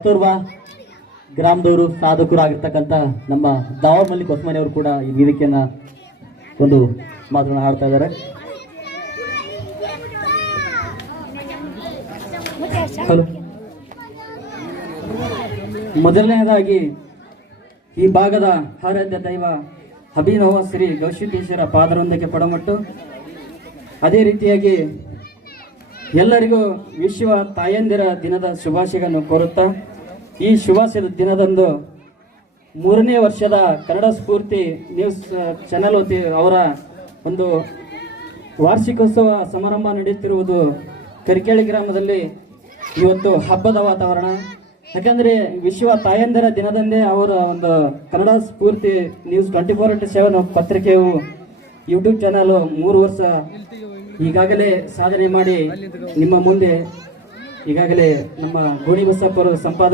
ಕಸ್ತೂರ್ಬಾ ಗ್ರಾಮದವರು ಸಾಧಕರು ಆಗಿರ್ತಕ್ಕಂಥ ನಮ್ಮ ದಾವರ್ ಮಲ್ಲಿಕ್ ಅವರು ಕೂಡ ಈ ವೇದಿಕೆಯನ್ನ ಒಂದು ಮಾತನ್ನು ಹಾಡ್ತಾ ಇದ್ದಾರೆ. ಹಲೋ. ಮೊದಲನೇದಾಗಿ ಈ ಭಾಗದ ಆರಾಧ್ಯ ದೈವ ಅಭಿನವ ಶ್ರೀ ಗೌಶಿಕೇಶ್ವರ ಪಾದರೊಂದಕ್ಕೆ ಪಡಮಟ್ಟು, ಅದೇ ರೀತಿಯಾಗಿ ಎಲ್ಲರಿಗೂ ವಿಶ್ವ ತಾಯಂದಿರ ದಿನದ ಶುಭಾಶಯಗಳನ್ನು ಕೋರುತ್ತಾ, ಈ ಶುಭಾಶಯದ ದಿನದಂದು ಮೂರನೇ ವರ್ಷದ ಕನ್ನಡ ಸ್ಫೂರ್ತಿ ನ್ಯೂಸ್ ಚಾನೆಲ್ ಅವರ ಒಂದು ವಾರ್ಷಿಕೋತ್ಸವ ಸಮಾರಂಭ ನಡೆಯುತ್ತಿರುವುದು ಕರಿಕೇಳಿ ಗ್ರಾಮದಲ್ಲಿ ಇವತ್ತು ಹಬ್ಬದ ವಾತಾವರಣ. ಯಾಕೆಂದರೆ ವಿಶ್ವ ತಾಯಂದಿರ ದಿನದಂದೇ ಅವರ ಒಂದು Kannada Spoorthi news twenty four into seven ಪತ್ರಿಕೆಯು ಯೂಟ್ಯೂಬ್ ಚಾನಲ್ ಮೂರು ವರ್ಷ ಈಗಾಗಲೇ ಸಾಧನೆ ಮಾಡಿ ನಿಮ್ಮ ಮುಂದೆ ಈಗಾಗಲೇ ನಮ್ಮ ಗೋಣಿ ಬಸಪ್ಪರು ಸಂಪಾದಕ